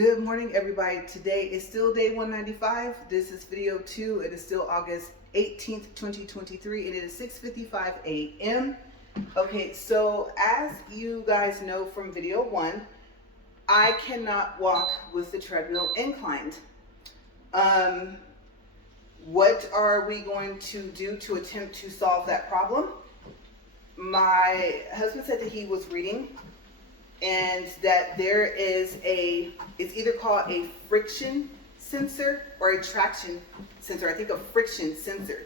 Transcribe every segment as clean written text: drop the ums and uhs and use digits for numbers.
Good morning, everybody. Today is still day 195. This is video 2. It is still August 18th, 2023, and it is 6:55 a.m. Okay, so as you guys know from video 1, I cannot walk with the treadmill inclined. What are we going to do to attempt to solve that problem? My husband said that he was reading and that there is it's either called a friction sensor or a traction sensor. I think a friction sensor.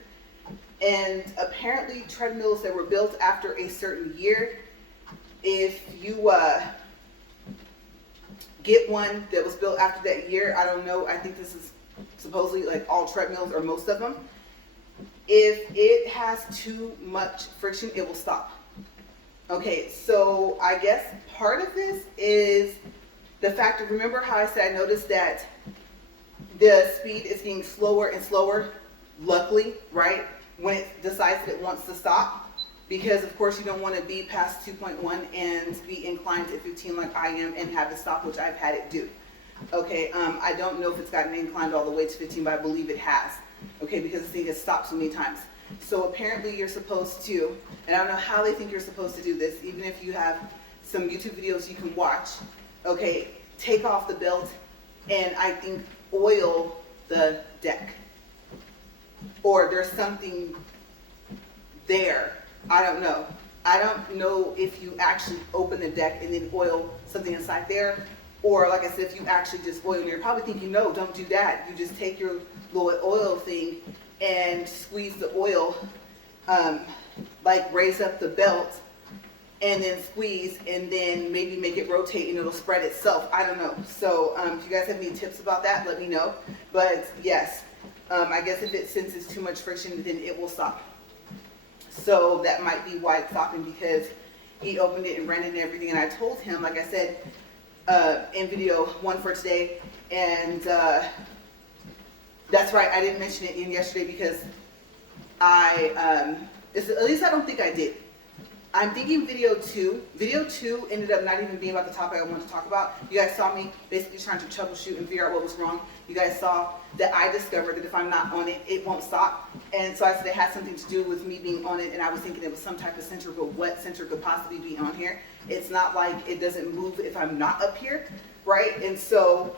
And apparently treadmills that were built after a certain year, if you get one that was built after that year, I don't know, I think this is supposedly like all treadmills or most of them, if it has too much friction, it will stop. Okay, so I guess part of this is the fact of, remember how I said I noticed that the speed is getting slower and slower, luckily, right, when it decides that it wants to stop, because of course you don't want to be past 2.1 and be inclined to 15 like I am and have it stop, which I've had it do. Okay, I don't know if it's gotten inclined all the way to 15, but I believe it has. Okay, because this thing has stopped so many times. So apparently you're supposed to, and I don't know how they think you're supposed to do this, even if you have some YouTube videos you can watch, okay, take off the belt and I think oil the deck. Or there's something there. I don't know. I don't know if you actually open the deck and then oil something inside there, or like I said, if you actually just oil, and you're probably thinking, no, don't do that. You just take your little oil thing and squeeze the oil, like raise up the belt and then squeeze and then maybe make it rotate and it'll spread itself. I don't know. So if you guys have any tips about that, let me know. But yes, I guess if it senses too much friction, then it will stop. So that might be why it's stopping, because he opened it and ran it and everything. And I told him, like I said, in video 1 for today, and that's right, I didn't mention it in yesterday because at least I don't think I did. I'm thinking video 2 ended up not even being about the topic I wanted to talk about. You guys saw me basically trying to troubleshoot and figure out what was wrong. You guys saw that I discovered that if I'm not on it, it won't stop. And so I said it had something to do with me being on it, and I was thinking it was some type of sensor, but what sensor could possibly be on here? It's not like it doesn't move if I'm not up here, right? And so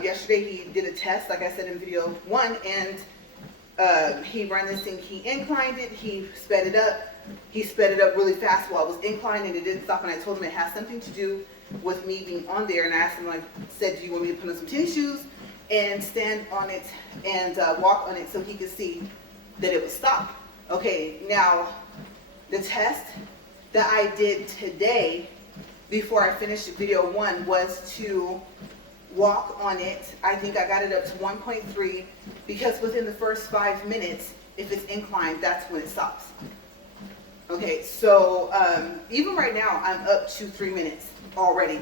yesterday he did a test, like I said in video 1, and he ran this thing, he inclined it, he sped it up. He sped it up really fast while it was inclined, and it didn't stop. And I told him it has something to do with me being on there. And I asked him, like, said, do you want me to put on some tennis shoes and stand on it and walk on it so he could see that it would stop? Okay, now the test that I did today before I finished video 1 was to walk on it. I think I got it up to 1.3, because within the first 5 minutes, if it's inclined, that's when it stops. Okay, so even right now, I'm up to 3 minutes already,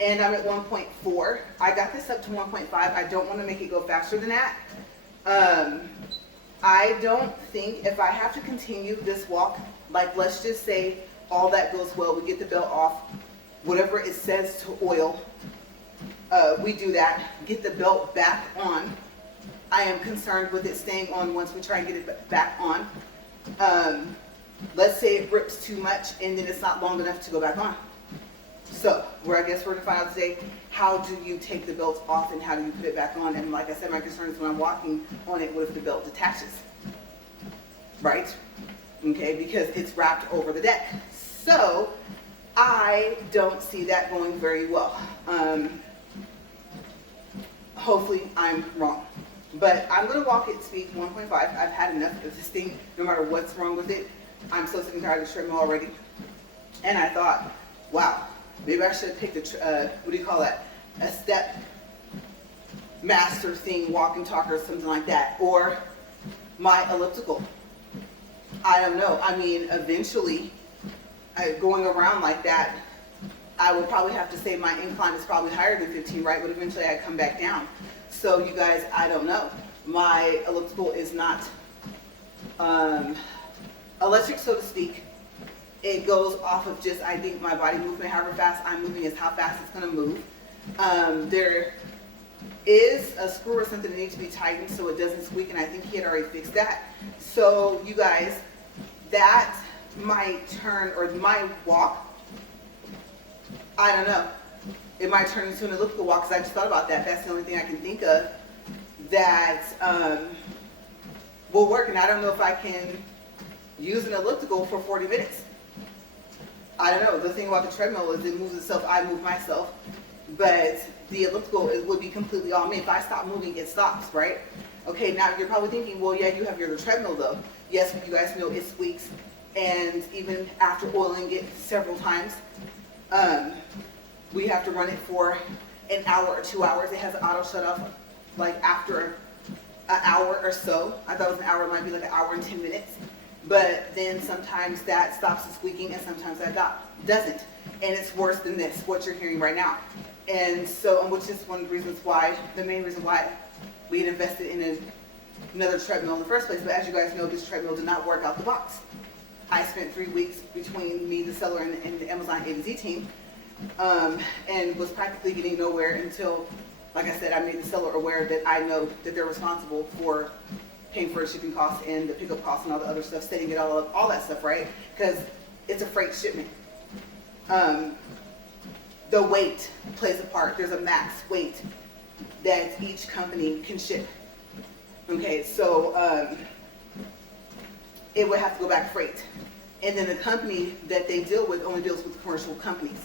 and I'm at 1.4. I got this up to 1.5. I don't want to make it go faster than that. I don't think, if I have to continue this walk, like let's just say all that goes well, we get the belt off, whatever it says to oil, we do that, get the belt back on. I am concerned with it staying on once we try and get it back on. Let's say it rips too much and then it's not long enough to go back on. So I guess we're going to find out today, how do you take the belt off and how do you put it back on? And like I said, my concern is when I'm walking on it, what if the belt detaches? Right? Okay, because it's wrapped over the deck. So I don't see that going very well. Hopefully I'm wrong. But I'm going to walk at speed 1.5. I've had enough of this thing, no matter what's wrong with it. I'm so sick and tired of the treadmill already. And I thought, wow, maybe I should have picked a step master thing, walk and talk or something like that, or my elliptical. I don't know. I mean, eventually, going around like that, I would probably have to say my incline is probably higher than 15, right? But eventually I'd come back down. So you guys, I don't know. My elliptical is not electric, so to speak. It goes off of just, I think, my body movement. However fast I'm moving is how fast it's going to move. There is a screw or something that needs to be tightened so it doesn't squeak, and I think he had already fixed that. So you guys, that might turn, or my walk, I don't know, it might turn into an elliptical walk, because I just thought about that. That's the only thing I can think of that will work, and I don't know if I can use an elliptical for 40 minutes. I don't know. The thing about the treadmill is it moves itself, I move myself, but the elliptical, it would be completely on me. If I stop moving, it stops, right? Okay, now you're probably thinking, well, yeah, you have your treadmill though. Yes, you guys know it squeaks, and even after oiling it several times, we have to run it for an hour or 2 hours. It has an auto shut off like after an hour or so. I thought it was an hour, it might be like an hour and 10 minutes. But then sometimes that stops the squeaking and sometimes that doesn't. And it's worse than this, what you're hearing right now. And so, which is one of the reasons why, the main reason why we had invested in another treadmill in the first place. But as you guys know, this treadmill did not work out the box. I spent 3 weeks between me, the seller, and the Amazon A to Z team, and was practically getting nowhere until, like I said, I made the seller aware that I know that they're responsible for paying for the shipping costs and the pickup costs and all the other stuff, setting it all up, all that stuff, right? Because it's a freight shipment. The weight plays a part. There's a max weight that each company can ship. Okay, so it would have to go back freight. And then the company that they deal with only deals with commercial companies.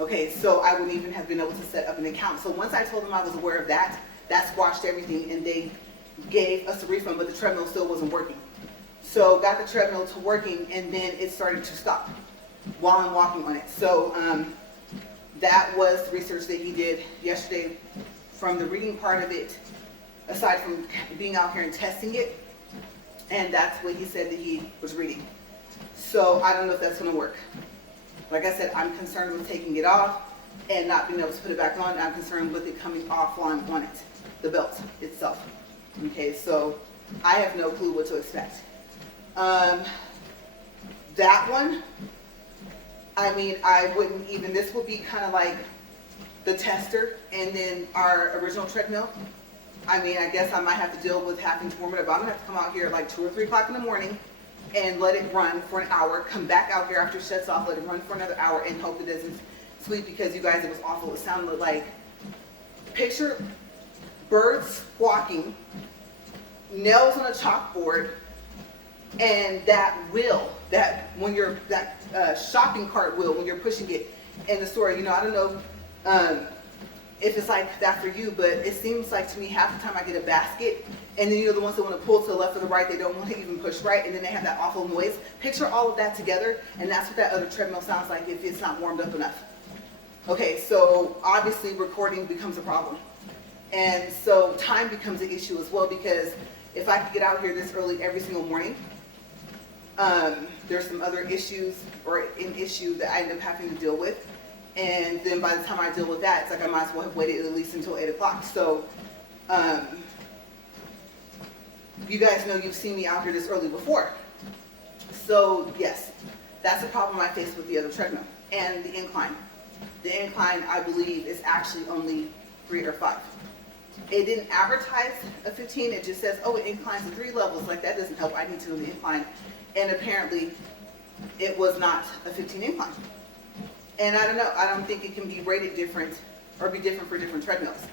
Okay, so I wouldn't even have been able to set up an account. So once I told them I was aware of that, that squashed everything, and they gave us a refund, but the treadmill still wasn't working. So got the treadmill to working, and then it started to stop while I'm walking on it. So that was the research that he did yesterday. From the reading part of it, aside from being out here and testing it, and that's what he said that he was reading. So I don't know if that's going to work. Like I said, I'm concerned with taking it off and not being able to put it back on. I'm concerned with it coming off while I'm on it, the belt itself. Okay, so I have no clue what to expect. That one, I mean, I wouldn't even, this will be kind of like the tester and then our original treadmill. I mean, I guess I might have to deal with having to warm it up. I'm gonna have to come out here at like 2 or 3 o'clock in the morning and let it run for an hour, come back out here after it shuts off, let it run for another hour, and hope it doesn't squeak, because you guys, it was awful. It sounded like, picture birds squawking, nails on a chalkboard, and that wheel, that when you're, that shopping cart wheel, when you're pushing it in the store. You know, I don't know if it's like that for you, but it seems like to me half the time I get a basket, and then you're the ones that want to pull to the left or the right, they don't want to even push right, and then they have that awful noise. Picture all of that together, and that's what that other treadmill sounds like if it's not warmed up enough. Okay, so obviously recording becomes a problem. And so time becomes an issue as well, because if I could get out here this early every single morning, there's some other issues, or an issue that I end up having to deal with. And then by the time I deal with that, it's like I might as well have waited at least until 8 o'clock. So you guys know, you've seen me out here this early before. So yes, that's a problem I face with the other treadmill and the incline. The incline, I believe, is actually only 3 or 5. It didn't advertise a 15, it just says, oh, it inclines to 3 levels. Like, that doesn't help. I need to know the incline. And apparently it was not a 15 incline. And I don't know, I don't think it can be rated different or be different for different treadmills.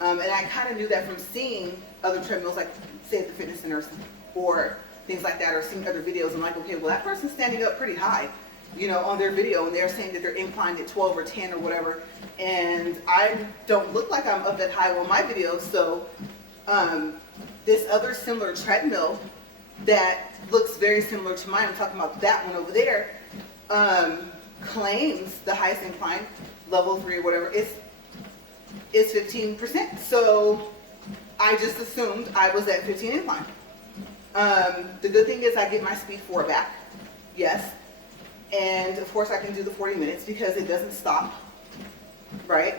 And I kind of knew that from seeing other treadmills, like say at the fitness centers or things like that, or seeing other videos. I'm like, okay, well, that person's standing up pretty high, you know, on their video, and they're saying that they're inclined at 12 or 10 or whatever. And I don't look like I'm up that high on my video. So this other similar treadmill that looks very similar to mine, I'm talking about that one over there, claims the highest incline, level 3 or whatever, is 15%. So I just assumed I was at 15 incline. The good thing is I get my speed 4 back, yes. And of course I can do the 40 minutes because it doesn't stop, right?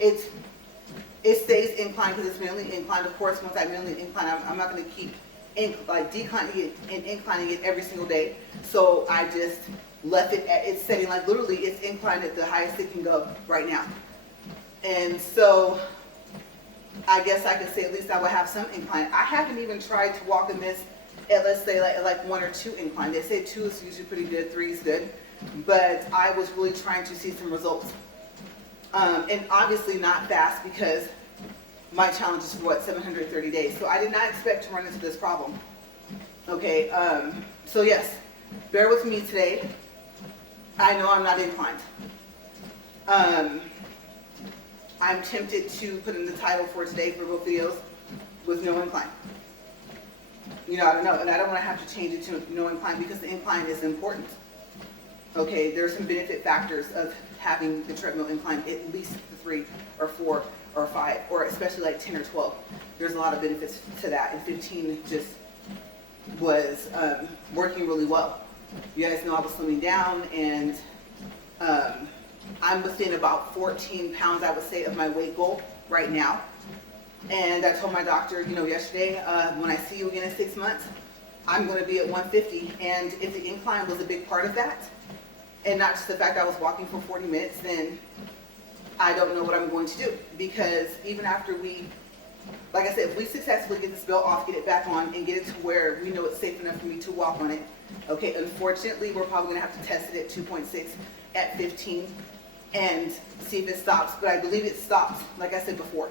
It stays inclined because it's manually inclined. Of course, once I manually incline, I'm not going to keep declining it and inclining it every single day. So I just left it at its setting, like literally it's inclined at the highest it can go right now. And so I guess I could say at least I would have some incline. I haven't even tried to walk in this at, let's say, like 1 or 2 incline. They say 2 is usually pretty good, 3 is good, but I was really trying to see some results. And obviously not fast, because my challenge is for what, 730 days. So I did not expect to run into this problem. Okay, so yes, bear with me today. I know I'm not inclined. I'm tempted to put in the title for today for both videos with no incline. You know, I don't know, and I don't want to have to change it to no incline, because the incline is important. Okay, there's some benefit factors of having the treadmill incline, at least 3 or 4 or 5, or especially like 10 or 12. There's a lot of benefits to that, and 15 just was working really well. You guys know I was slimming down, and I'm within about 14 pounds, I would say, of my weight goal right now. And I told my doctor, you know, yesterday, when I see you again in 6 months, I'm going to be at 150. And if the incline was a big part of that, and not just the fact I was walking for 40 minutes, then I don't know what I'm going to do. Because even after we, like I said, if we successfully get this belt off, get it back on, and get it to where we know it's safe enough for me to walk on it, okay, unfortunately, we're probably going to have to test it at 2.6 at 15 and see if it stops. But I believe it stops, like I said before.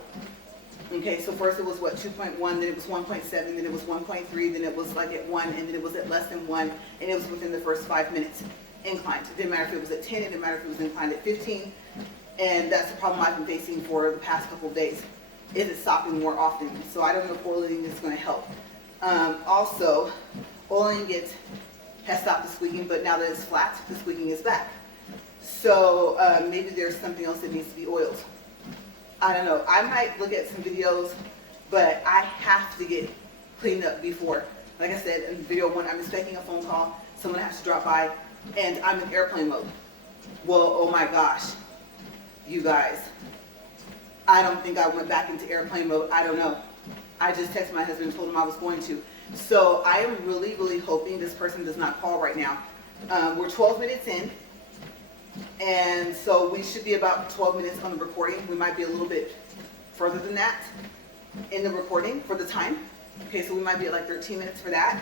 Okay, so first it was what, 2.1, then it was 1.7, then it was 1.3, then it was like at 1, and then it was at less than 1, and it was within the first 5 minutes inclined. It didn't matter if it was at 10, it didn't matter if it was inclined at 15, and that's the problem I've been facing for the past couple of days. Is it stopping more often? So I don't know if oiling is going to help. Also, oiling it has stopped the squeaking, but now that it's flat, the squeaking is back. So maybe there's something else that needs to be oiled. I don't know. I might look at some videos, but I have to get cleaned up before. Like I said in video 1, I'm expecting a phone call. Someone has to drop by, and I'm in airplane mode. Well, oh my gosh, you guys. I don't think I went back into airplane mode. I don't know. I just texted my husband and told him I was going to. So I am really, really hoping this person does not call right now. We're 12 minutes in. And so we should be about 12 minutes on the recording. We might be a little bit further than that in the recording for the time. Okay, so we might be at like 13 minutes for that.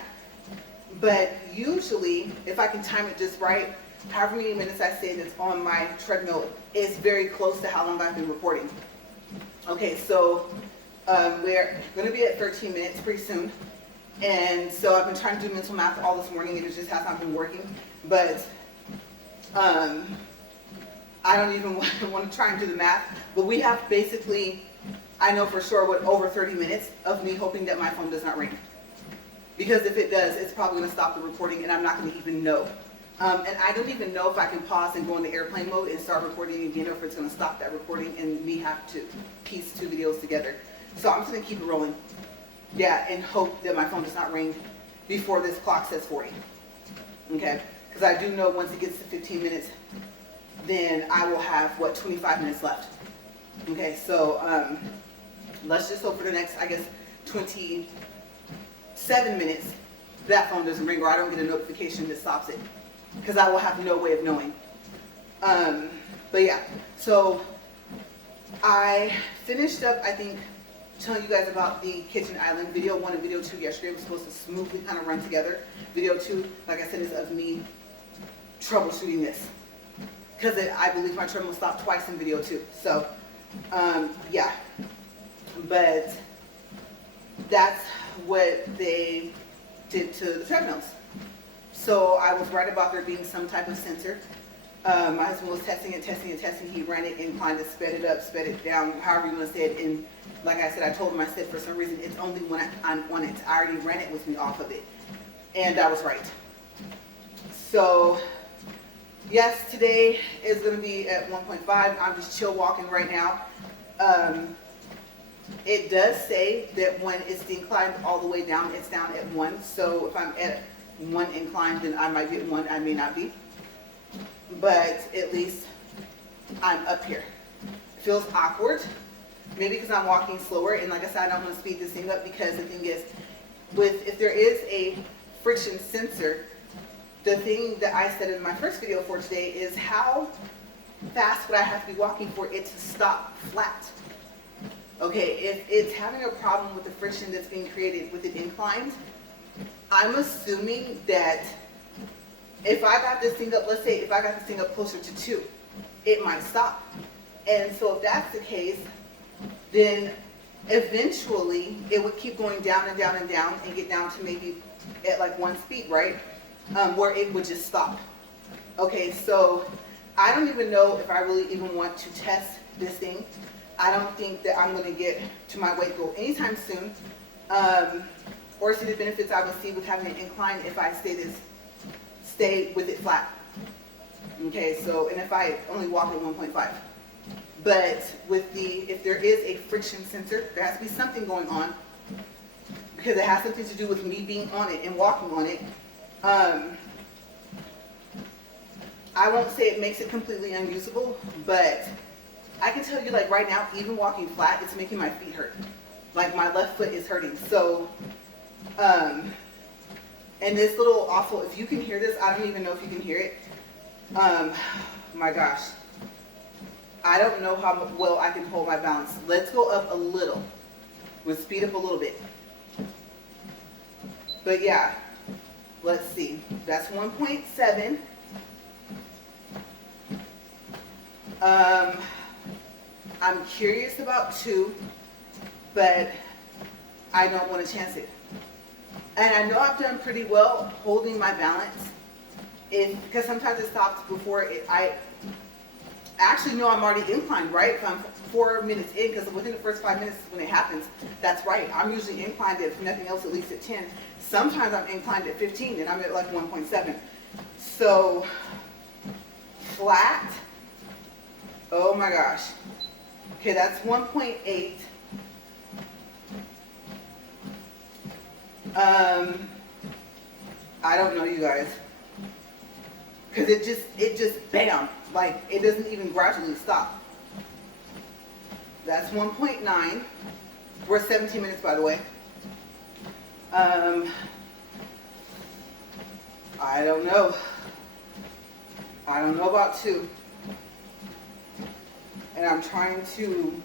But usually, if I can time it just right, however many minutes I say that's on my treadmill is very close to how long I've been recording. Okay, so we're going to be at 13 minutes pretty soon. And so I've been trying to do mental math all this morning, and it just has not been working. But I don't even want to try and do the math, but we have basically, I know for sure, what, over 30 minutes of me hoping that my phone does not ring. Because if it does, it's probably going to stop the recording, and I'm not going to even know. And I don't even know if I can pause and go into airplane mode and start recording again, or if it's going to stop that recording and me have to piece 2 videos together. So I'm just going to keep it rolling. Yeah, and hope that my phone does not ring before this clock says 40. Okay? Because I do know once it gets to 15 minutes, then I will have, what, 25 minutes left. Okay, so let's just hope for the next, I guess, 27 minutes, that phone doesn't ring, or I don't get a notification that stops it. Because I will have no way of knowing. But yeah, so I finished up, I think, telling you guys about the kitchen island. Video 1 and video 2 yesterday was supposed to smoothly kind of run together. Video 2, like I said, is of me troubleshooting this. Because I believe my treadmill stopped twice in video 2. So, yeah. But that's what they did to the treadmills. So I was right about there being some type of sensor. My husband was testing it. He ran it, inclined it, sped it up, sped it down, however you want to say it. And like I said, I told him, I said, for some reason, it's only when I'm on it. I already ran it with me off of it. And I was right. So, yes, today is going to be at 1.5. I'm just chill walking right now. It does say that when it's inclined all the way down, it's down at 1. So if I'm at 1 inclined, then I might be at 1. I may not be. But at least I'm up here. It feels awkward. Maybe because I'm walking slower. And like I said, I don't want to speed this thing up, because the thing is, if there is a friction sensor, the thing that I said in my first video for today is how fast would I have to be walking for it to stop flat? Okay, if it's having a problem with the friction that's being created with it inclined, I'm assuming that if I got this thing up, let's say if I got this thing up closer to 2, it might stop. And so if that's the case, then eventually it would keep going down and down and down and get down to maybe at like 1 speed, right? Where it would just stop. Okay, so I don't even know if I really even want to test this thing. I don't think that I'm going to get to my weight goal anytime soon, or see the benefits I would see with having an incline if I stay with it flat. Okay, so, and if I only walk at 1.5. But with if there is a friction sensor, there has to be something going on, because it has something to do with me being on it and walking on it. I won't say it makes it completely unusable, but I can tell you, like right now, even walking flat, it's making my feet hurt. Like my left foot is hurting. So, and this little awful, if you can hear this, I don't even know if you can hear it. My gosh. I don't know how well I can hold my balance. Let's go up a little. We'll speed up a little bit. But yeah, let's see. That's 1.7. I'm curious about 2, but I don't want to chance it. And I know I've done pretty well holding my balance, because sometimes it stops before I actually know I'm already inclined, right? If I'm 4 minutes in, because within the first 5 minutes when it happens, that's right. I'm usually inclined, if nothing else, at least at 10. Sometimes I'm inclined at 15, and I'm at like 1.7. So flat. Oh my gosh. Okay, that's 1.8. I don't know, you guys. Because it just bam, like it doesn't even gradually stop. That's 1.9. We're 17 minutes, by the way. I don't know. I don't know about 2. And I'm trying to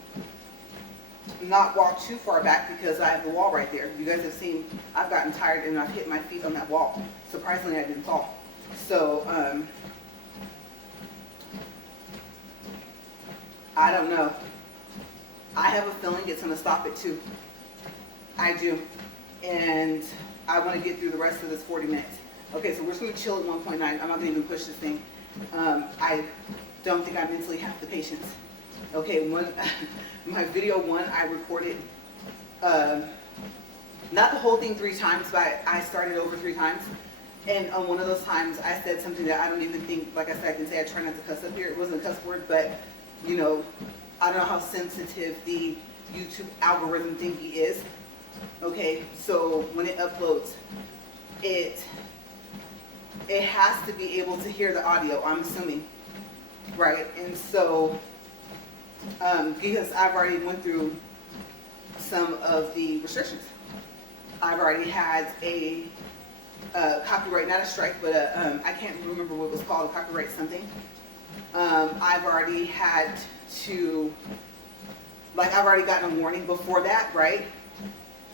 not walk too far back because I have the wall right there. You guys have seen I've gotten tired and I've hit my feet on that wall. Surprisingly, I didn't fall. So, I don't know. I have a feeling it's going to stop at 2. I do. And I want to get through the rest of this 40 minutes. Okay, so we're just going to chill at 1.9. I'm not going to even push this thing. I don't think I mentally have the patience. Okay, my video 1, I recorded, not the whole thing 3 times, but I started over 3 times. And on one of those times, I said something that I don't even think, like I said, I can say I try not to cuss up here. It wasn't a cuss word, but, you know, I don't know how sensitive the YouTube algorithm thingy is. Okay, so when it uploads, it has to be able to hear the audio, I'm assuming, right? And so, because I've already went through some of the restrictions. I've already had a copyright, not a strike, but I can't remember what it was called, copyright something. I've already had to, like I've already gotten a warning before that, right?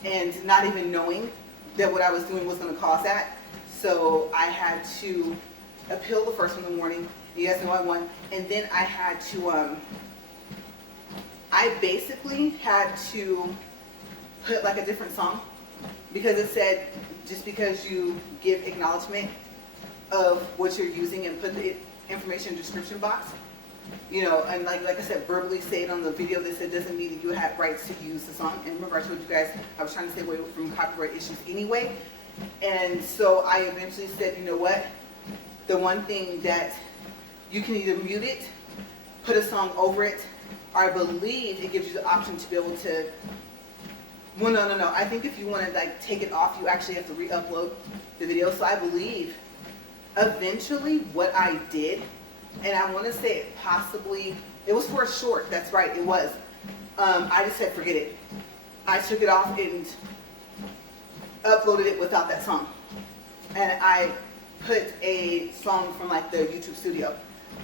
And not even knowing that what I was doing was going to cause that. So I had to appeal the first one, the warning. You guys know I won. And then I had to, I basically had to put like a different song, because it said just because you give acknowledgement of what you're using and put the information in the description box, you know, and like I said, verbally say it on the video, that said doesn't mean that you have rights to use the song. And remember I told you guys I was trying to stay away from copyright issues anyway. And so I eventually said, you know what, the one thing that you can either mute it, put a song over it, or I believe it gives you the option to be able to, well, no. I think if you want to like take it off, you actually have to re-upload the video. So I believe eventually what I did, and I want to say it possibly, it was for a short, that's right, it was. I just said forget it. I took it off and uploaded it without that song. And I put a song from like the YouTube studio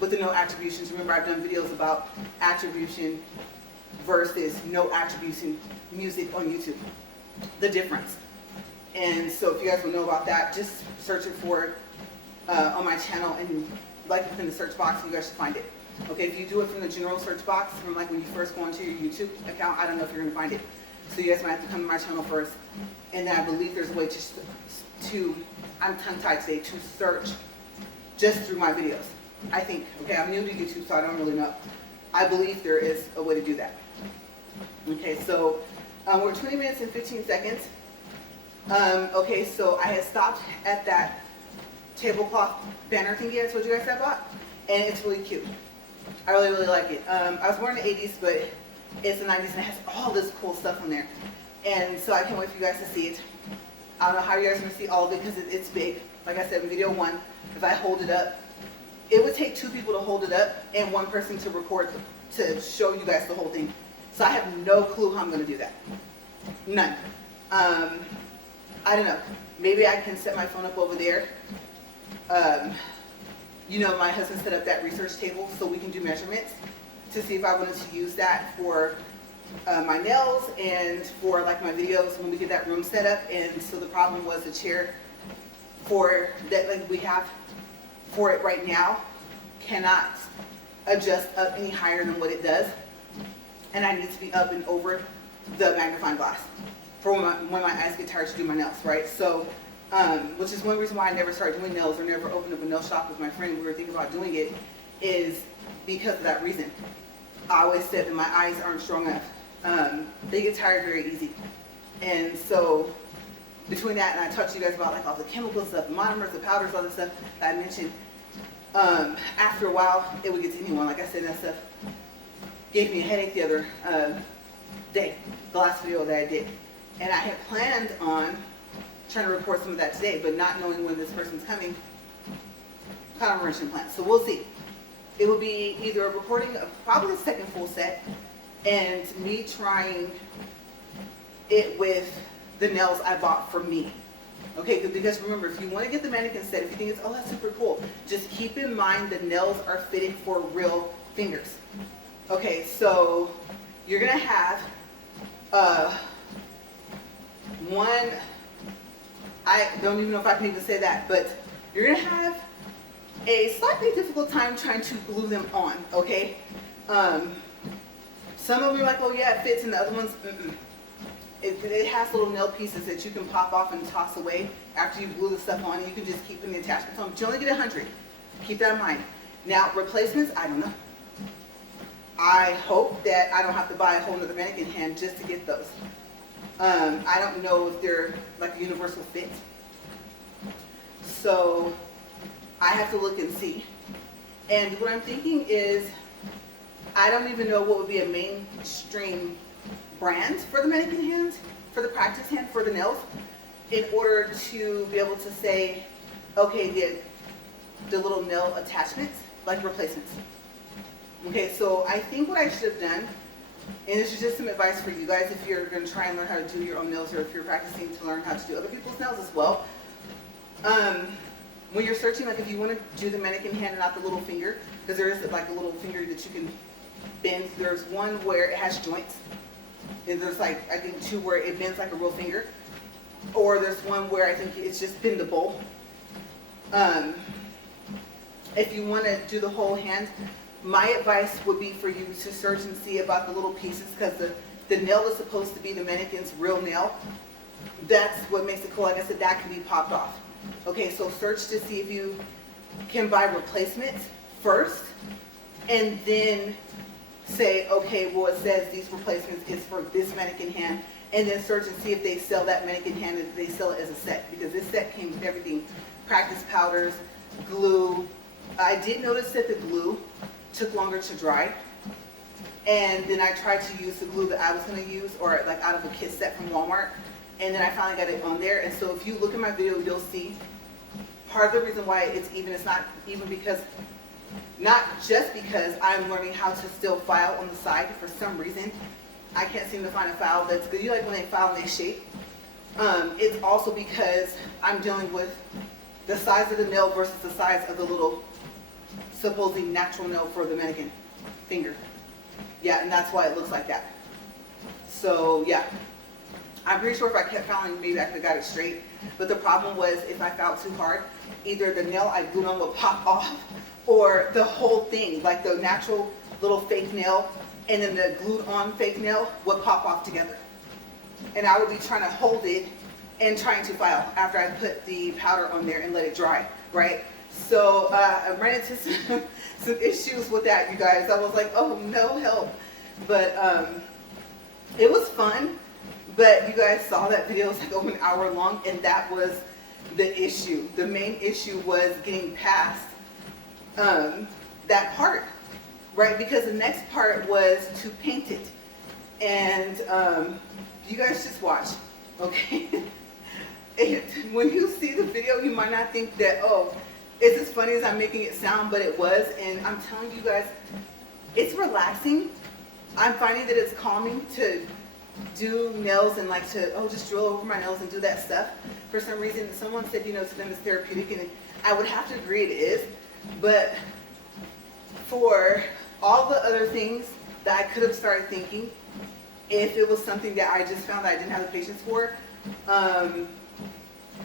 with the no attributions. Remember, I've done videos about attribution versus no attribution music on YouTube, the difference. And so if you guys will know about that, just search it for it on my channel, and like within the search box, you guys should find it. Okay, if you do it from the general search box, from like when you first go into your YouTube account, I don't know if you're going to find it. So you guys might have to come to my channel first. And then I believe there's a way to I'm tongue-tied today, to search just through my videos. I think, okay, I'm new to YouTube, so I don't really know. I believe there is a way to do that. Okay, so we're 20 minutes and 15 seconds. Okay, so I had stopped at that tablecloth banner thingy I told you guys I bought, and it's really cute. I really, really like it. I was born in the 80s, but it's the 90s, and it has all this cool stuff on there. And so I can't wait for you guys to see it. I don't know how you guys are going to see all of it because it's big. Like I said in video 1, if I hold it up, it would take 2 people to hold it up and 1 person to record to show you guys the whole thing. So I have no clue how I'm going to do that. None. I don't know. Maybe I can set my phone up over there. You know, my husband set up that research table so we can do measurements to see if I wanted to use that for my nails and for like my videos when we get that room set up. And so the problem was the chair for that like we have for it right now cannot adjust up any higher than what it does, and I need to be up and over the magnifying glass for when my eyes get tired to do my nails, right? So which is one reason why I never started doing nails or never opened up a nail shop with my friend. We were thinking about doing it is because of that reason. I always said that my eyes aren't strong enough. They get tired very easy. And so between that, and I talked to you guys about like all the chemical stuff, the monomers, the powders, all the stuff that I mentioned, after a while, it would get to anyone. Like I said, that stuff gave me a headache the other day, the last video that I did. And I had planned on trying to record some of that today, but not knowing when this person's coming, kind of wrenching plans. So we'll see. It will be either a recording of probably the second full set and me trying it with the nails I bought for me. Okay, because remember, if you want to get the mannequin set, if you think it's, oh, that's super cool, just keep in mind the nails are fitting for real fingers. Okay, so you're going to have one, I don't even know if I can even say that, but you're going to have a slightly difficult time trying to glue them on, okay? Some of you are like, oh yeah, it fits, and the other ones, It has little nail pieces that you can pop off and toss away after you glue the stuff on, and you can just keep putting the attachments on. But you only get 100. Keep that in mind. Now, replacements, I don't know. I hope that I don't have to buy a whole nother mannequin hand just to get those. I don't know if they're like a universal fit. So I have to look and see. And what I'm thinking is, I don't even know what would be a mainstream brand for the mannequin hands, for the practice hand, for the nails, in order to be able to say, okay, the little nail attachments, like replacements. Okay, so I think what I should have done, and this is just some advice for you guys if you're going to try and learn how to do your own nails, or if you're practicing to learn how to do other people's nails as well. When you're searching, like if you want to do the mannequin hand and not the little finger, because there is like a little finger that you can bend. There's one where it has joints. And there's like, I think 2 where it bends like a real finger. Or there's one where I think it's just bendable. If you want to do the whole hand, my advice would be for you to search and see about the little pieces, because the nail is supposed to be the mannequin's real nail. That's what makes it cool. Like I said, that can be popped off. Okay, so search to see if you can buy replacements first, and then say, okay, well, it says these replacements is for this mannequin hand, and then search and see if they sell that mannequin hand, if they sell it as a set, because this set came with everything: practice powders, glue. I did notice that the glue took longer to dry, and then I tried to use the glue that I was going to use, or like out of a kit set from Walmart, and then I finally got it on there. And so if you look at my video, you'll see part of the reason why it's not even because, not just because I'm learning how to still file on the side. For some reason, I can't seem to find a file that's good. You like when they file and they shape. It's also because I'm dealing with the size of the nail versus the size of the little supposedly natural nail for the mannequin finger. Yeah, and that's why it looks like that. So yeah, I'm pretty sure if I kept filing, maybe I could have got it straight. But the problem was if I filed too hard, either the nail I glued on would pop off, or the whole thing, like the natural little fake nail and then the glued on fake nail would pop off together. And I would be trying to hold it and trying to file after I put the powder on there and let it dry, right? So I ran into some issues with that, you guys. I was like, oh no, help. But it was fun. But you guys saw that video, it was like over an hour long, and that was the issue. The main issue was getting past that part, right? Because the next part was to paint it. And you guys just watch, okay? And when you see the video, you might not think that, oh, it's as funny as I'm making it sound, but it was. And I'm telling you guys, it's relaxing. I'm finding that it's calming to do nails and like to, oh, just drill over my nails and do that stuff. For some reason, someone said, you know, to them it's therapeutic, and I would have to agree it is. But for all the other things that I could have started thinking, if it was something that I just found that I didn't have the patience for,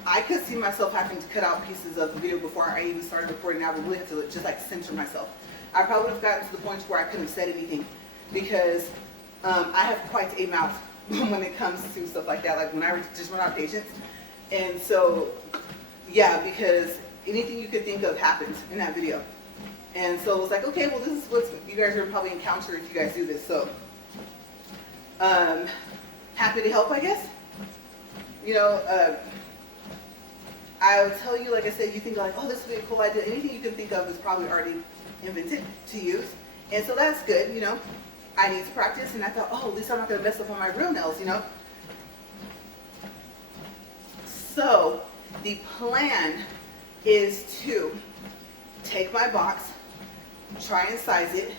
I could see myself having to cut out pieces of the video before I even started recording. I would really have to just like censor myself. I probably would have gotten to the point where I couldn't have said anything, because I have quite a mouth when it comes to stuff like that, like when I just run out of patience. And so, yeah, because anything you could think of happened in that video. And so it was like, okay, well, this is what you guys are probably encounter if you guys do this. So, happy to help, I guess. You know, I would tell you, like I said, you think like, oh, this would be a cool idea. Anything you can think of is probably already invented to use. And so that's good, you know. I need to practice, and I thought, oh, at least I'm not going to mess up on my real nails, you know. So the plan is to take my box, try and size it,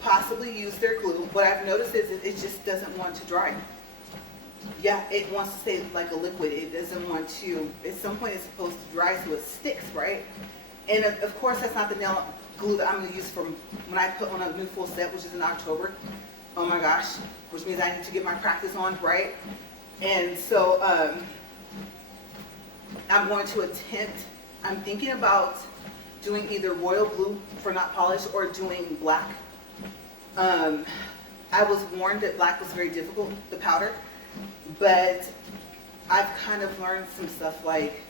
possibly use their glue. What I've noticed is it just doesn't want to dry. Yeah, it wants to stay like a liquid. It doesn't want to, at some point it's supposed to dry so it sticks, right? And of course that's not the nail glue that I'm going to use from when I put on a new full set, which is in October. Oh my gosh, which means I need to get my practice on, right? And so I'm going to attempt, I'm thinking about doing either royal blue for not polished or doing black. I was warned that black was very difficult, the powder, but I've kind of learned some stuff like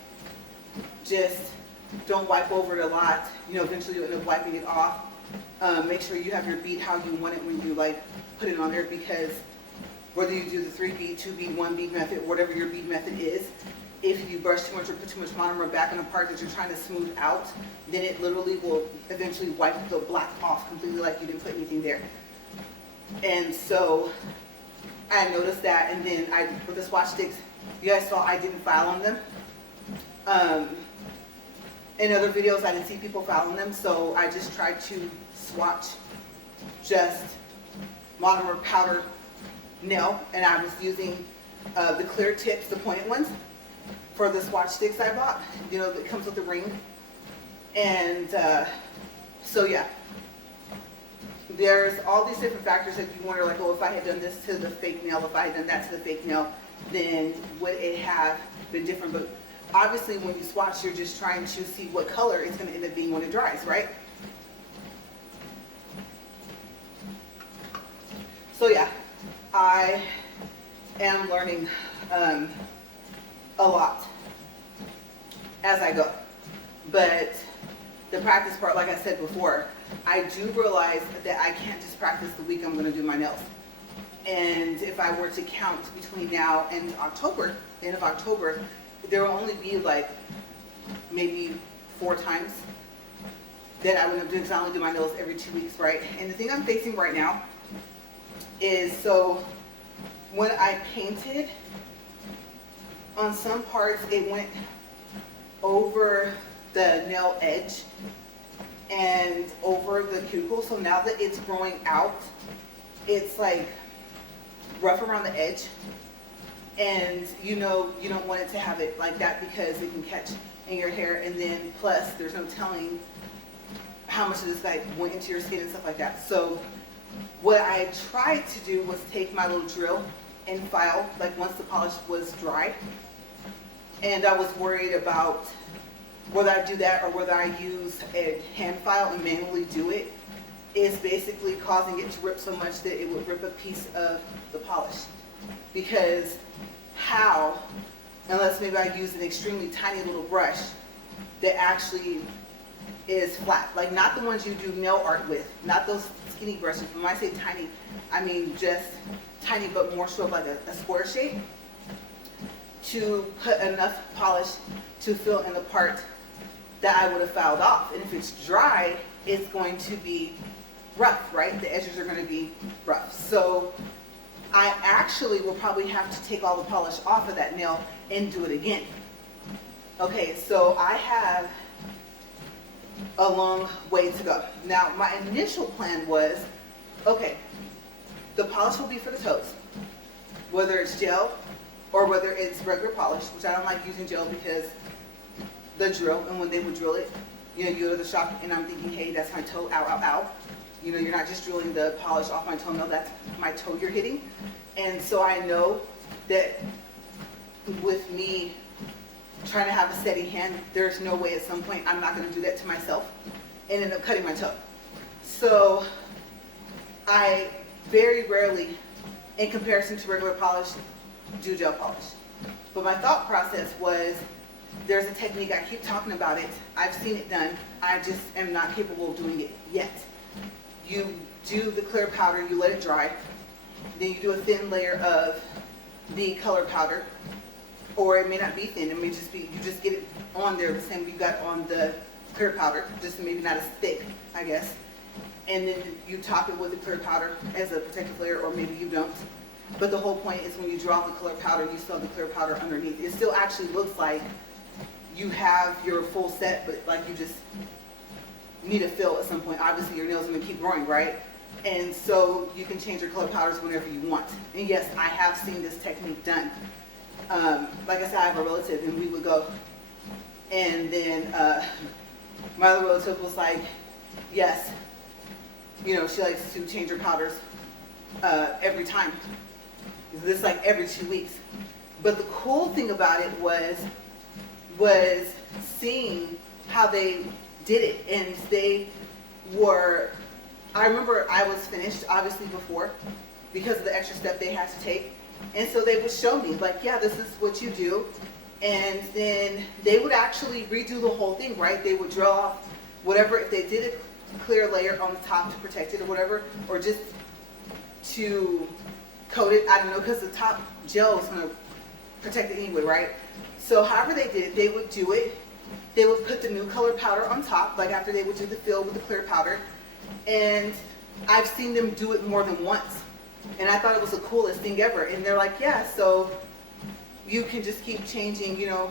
just don't wipe over it a lot. You know, eventually you'll end up wiping it off. Make sure you have your bead how you want it when you like put it on there, because whether you do the 3 bead, 2 bead, 1 bead method, whatever your bead method is, if you brush too much or put too much monomer back in a part that you're trying to smooth out, then it literally will eventually wipe the black off completely like you didn't put anything there. And so I noticed that, and then with the swatch sticks, you guys saw I didn't file on them. In other videos I didn't see people file on them, so I just tried to swatch just monomer powder nail, and I was using the clear tips, the pointed ones, for the swatch sticks I bought. You know, that comes with the ring. And so yeah, there's all these different factors that you wonder, like, oh, if I had done this to the fake nail, if I had done that to the fake nail, then would it have been different? But obviously when you swatch, you're just trying to see what color it's going to end up being when it dries, right? So yeah, I am learning a lot as I go. But the practice part, like I said before, I do realize that I can't just practice the week I'm going to do my nails. And if I were to count between now and October, the end of October, there will only be like maybe 4 times that I would do, because I only do my nails every 2 weeks, right? And the thing I'm facing right now is, so when I painted, on some parts it went over the nail edge and over the cuticle. So now that it's growing out, it's like rough around the edge. And you know, you don't want it to have it like that because it can catch in your hair, and then plus there's no telling how much of this like went into your skin and stuff like that. So what I tried to do was take my little drill and file, like once the polish was dry. And I was worried about whether I do that or whether I use a hand file and manually do it. Is basically causing it to rip so much that it would rip a piece of the polish. Because how, unless maybe I use an extremely tiny little brush that actually is flat, like not the ones you do nail art with, not those skinny brushes. When I say tiny, I mean just tiny but more so like a square shape, to put enough polish to fill in the part that I would have filed off. And if it's dry, it's going to be rough, right? The edges are going to be rough. So I actually will probably have to take all the polish off of that nail and do it again. Okay, so I have a long way to go. Now, my initial plan was, okay, the polish will be for the toes, whether it's gel or whether it's regular polish, which I don't like using gel because the drill, and when they would drill it, you know, you go to the shop and I'm thinking, hey, that's my toe, ow, ow, ow. You know, you're not just drilling the polish off my toenail, that's my toe you're hitting. And so I know that with me trying to have a steady hand, there's no way at some point I'm not going to do that to myself and end up cutting my toe. So I very rarely, in comparison to regular polish, do gel polish. But my thought process was, there's a technique, I keep talking about it, I've seen it done, I just am not capable of doing it yet. You do the clear powder, you let it dry, then you do a thin layer of the color powder, or it may not be thin, it may just be, you just get it on there the same you got on the clear powder, just maybe not as thick, I guess. And then you top it with the clear powder as a protective layer, or maybe you don't. But the whole point is when you draw the clear powder, you still have the clear powder underneath. It still actually looks like you have your full set, but like you just need a fill at some point. Obviously your nails are gonna keep growing, right? And so you can change your color powders whenever you want. And yes, I have seen this technique done. Like I said, I have a relative and we would go, and then my other relative was like, yes, you know, she likes to change her powders every time. This like every 2 weeks. But the cool thing about it was seeing how they did it. And they were, I remember I was finished obviously before because of the extra step they had to take. And so they would show me like, yeah, this is what you do. And then they would actually redo the whole thing, right? They would draw off whatever, if they did a clear layer on the top to protect it or whatever, or just to coat it, I don't know, because the top gel is going to protect it anyway, right? So however they did it, they would do it. They would put the new color powder on top, like after they would do the fill with the clear powder. And I've seen them do it more than once. And I thought it was the coolest thing ever. And they're like, yeah, so you can just keep changing, you know,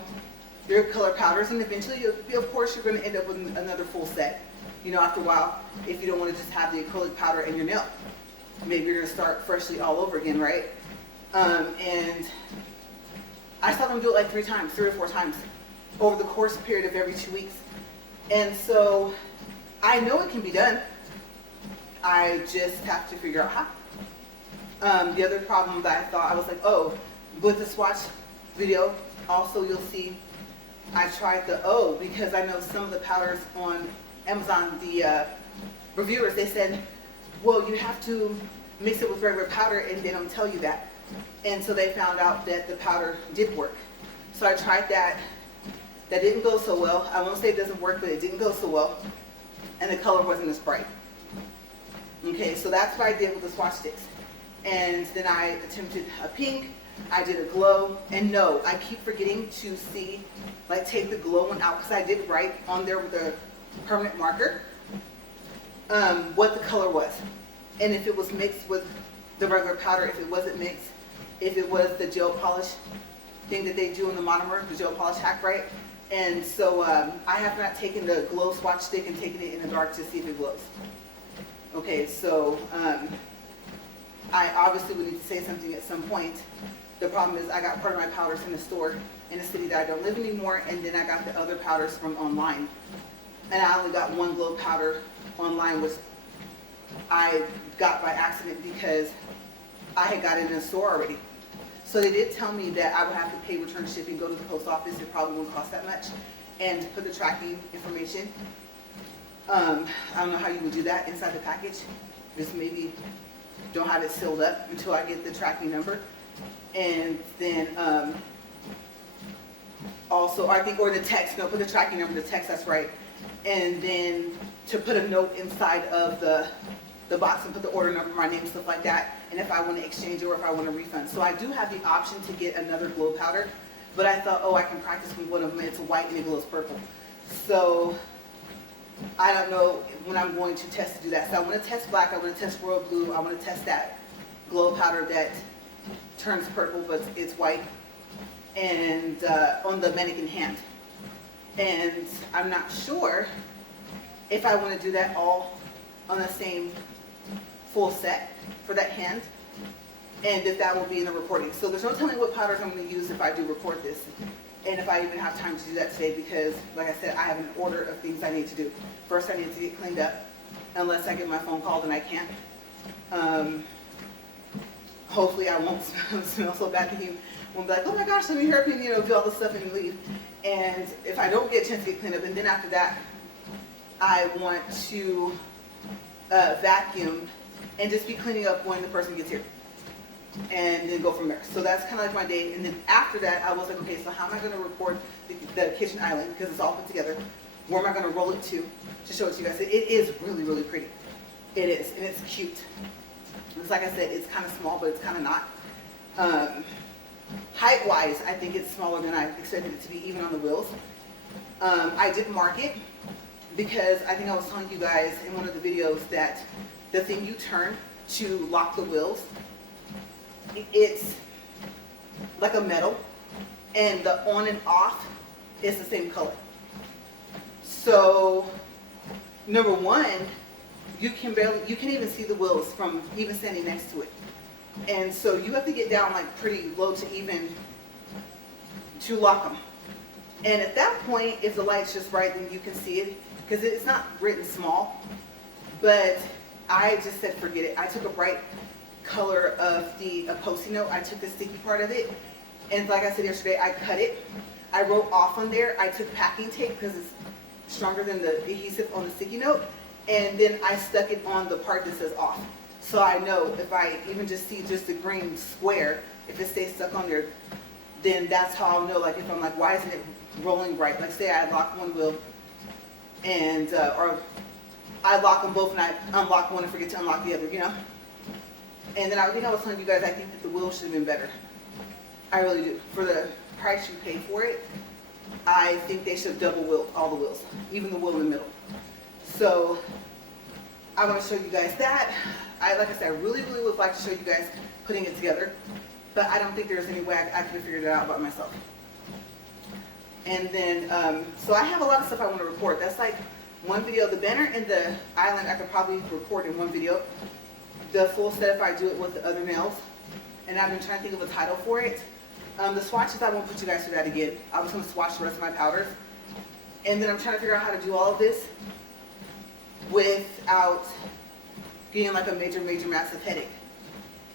your color powders. And eventually, of course, you're going to end up with another full set, you know, after a while, if you don't want to just have the acrylic powder in your nail. Maybe you're going to start freshly all over again, right? And I saw them do it like 3 or 4 times over the course period of every 2 weeks. And so I know it can be done. I just have to figure out how. The other problem that I thought, I was like, oh, with the swatch video, also you'll see I tried the O, because I know some of the powders on Amazon, the reviewers, they said, well, you have to mix it with regular powder, and they don't tell you that. And so they found out that the powder did work. So I tried that. That didn't go so well. I won't say it doesn't work, but it didn't go so well. And the color wasn't as bright. Okay, so that's what I did with the swatch sticks. And then I attempted a pink. I did a glow. And no, I keep forgetting to see, like take the glow one out, because I did write on there with a permanent marker what the color was. And if it was mixed with the regular powder, if it wasn't mixed, if it was the gel polish thing that they do in the monomer, the gel polish hack, right? And so I have not taken the glow swatch stick and taken it in the dark to see if it glows. Okay, so I obviously would need to say something at some point The problem is I got part of my powders in the store in a city that I don't live anymore, and then I got the other powders from online. And I only got one glow powder online, which I got by accident because I had got it in the store already. So they did tell me that I would have to pay return shipping, go to the post office, it probably won't cost that much, and put the tracking information. I don't know how you would do that inside the package. Just maybe don't have it sealed up until I get the tracking number. And then also, I think, or the text, no, put the tracking number, the text, that's right. And then to put a note inside of the box and put the order number, my name, stuff like that, and if I want to exchange it or if I want to refund. So I do have the option to get another glow powder, but I thought, oh, I can practice with one of them. It's white and it glows purple. So I don't know when I'm going to test to do that. So I want to test black, I want to test royal blue, I want to test that glow powder that turns purple but it's white, and on the mannequin hand. And I'm not sure if I want to do that all on the same full set for that hand, and if that will be in the recording. So there's no telling what powders I'm going to use if I do record this, and if I even have time to do that today, because like I said, I have an order of things I need to do. First, I need to get cleaned up, unless I get my phone call, then I can't. Hopefully I won't smell so bad to you. Won't be like, oh my gosh, let me hurry up and, do all this stuff and leave. And if I don't get a chance to get cleaned up, and then after that, I want to vacuum and just be cleaning up when the person gets here, and then go from there. So that's kind of like my day. And then after that, I was like, okay, so how am I going to record the kitchen island, because it's all put together? Where am I going to roll it to show it to you guys? It is really, really pretty. It is, and it's cute. It's like I said, it's kind of small, but it's kind of not. Height-wise, I think it's smaller than I expected it to be, even on the wheels. I did mark it because I think I was telling you guys in one of the videos that the thing you turn to lock the wheels, it's like a metal, and the on and off is the same color. So, number one, you can't even see the wheels from even standing next to it. And so you have to get down like pretty low to lock them. And at that point, if the light's just right, then you can see it, because it's not written small. But I just said, forget it. I took a bright color of the Post-it note. I took the sticky part of it, and like I said yesterday, I cut it. I wrote off on there. I took packing tape because it's stronger than the adhesive on the sticky note, and then I stuck it on the part that says off. So I know if I even just see just the green square, if it stays stuck on there, then that's how I'll know, like if I'm like, why isn't it rolling right? Like say I lock one wheel and, or I lock them both and I unlock one and forget to unlock the other, And then I think I was telling you guys, I think that the wheel should have been better. I really do. For the price you pay for it, I think they should have double wheeled all the wheels, even the wheel in the middle. So I want to show you guys that. Like I said, I really, really would like to show you guys putting it together, but I don't think there's any way I could have figured it out by myself. And then, so I have a lot of stuff I want to record. That's like one video. The banner and the island I could probably record in one video. The full set if I do it with the other nails. And I've been trying to think of a title for it. The swatches, I won't put you guys through that again. I was going to swatch the rest of my powders. And then I'm trying to figure out how to do all of this without getting like a major, massive headache.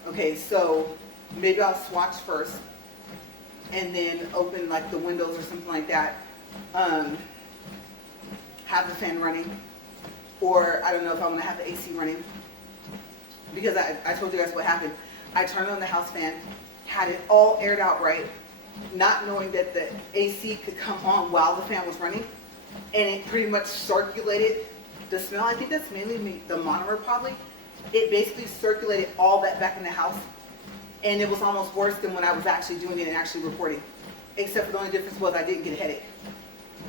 Okay, so maybe I'll swatch first and then open like the windows or something like that. Have the fan running, or I don't know if I want to have the AC running, because I told you guys what happened. I turned on the house fan, had it all aired out right, not knowing that the AC could come on while the fan was running, and it pretty much circulated the smell. I think that's mainly the monomer probably. It basically circulated all that back in the house, and it was almost worse than when I was actually doing it and actually recording, except for the only difference was I didn't get a headache.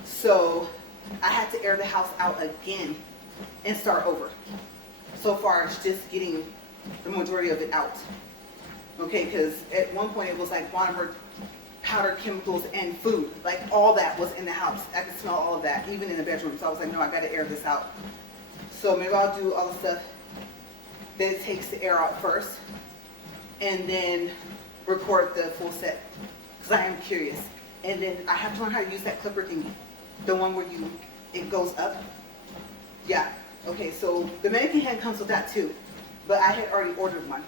So I had to air the house out again and start over. So far it's just getting the majority of it out. Okay, because at one point it was like monomer, powdered chemicals, and food. Like all that was in the house. I could smell all of that, even in the bedroom. So I was like, no, I got to air this out. So maybe I'll do all the stuff that it takes to air out first, and then record the full set because I am curious. And then I have to learn how to use that clipper thingy, the one where it goes up. Yeah. Okay. So the mannequin hand comes with that too, but I had already ordered one,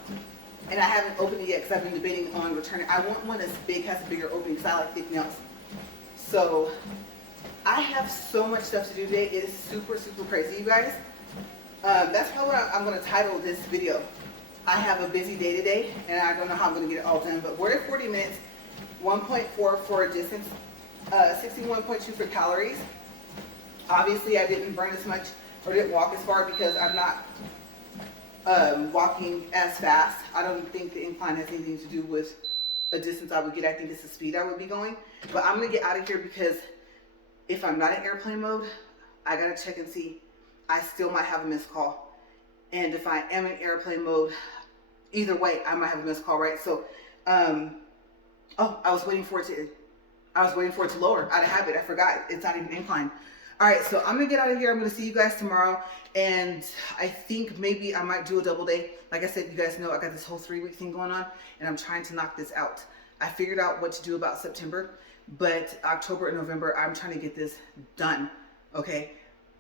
and I haven't opened it yet because I've been debating on returning. I want one that's big, has a bigger opening because I like thick nails. So I have so much stuff to do today. It is super, super crazy, you guys. That's probably what I'm going to title this video. I have a busy day today, and I don't know how I'm going to get it all done, but we're at 40 minutes, 1.4 for a distance, 61.2 for calories. Obviously, I didn't burn as much or didn't walk as far because I'm not walking as fast. I don't think the incline has anything to do with a distance I would get. I think it's the speed I would be going. But I'm going to get out of here because if I'm not in airplane mode, I got to check and see. I still might have a missed call. And if I am in airplane mode, either way, I might have a missed call, right? So, I was waiting for it to lower out of habit. I forgot. It's not even incline. All right, so I'm going to get out of here. I'm going to see you guys tomorrow. And I think maybe I might do a double day. Like I said, you guys know I got this whole 3-week thing going on, and I'm trying to knock this out. I figured out what to do about September, but October and November, I'm trying to get this done, okay?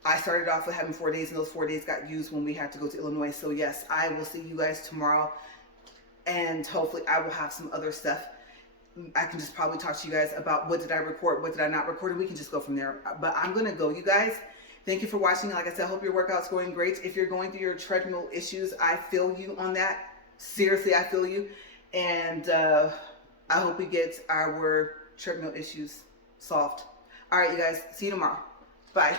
I started off with having 4 days, and those 4 days got used when we had to go to Illinois. So yes, I will see you guys tomorrow, and hopefully I will have some other stuff. I can just probably talk to you guys about what did I record, what did I not record, and we can just go from there. But I'm going to go, you guys. Thank you for watching. Like I said, I hope your workout's going great. If you're going through your treadmill issues, I feel you on that. Seriously, I feel you. And I hope we get our treadmill issues solved. All right, you guys. See you tomorrow. Bye.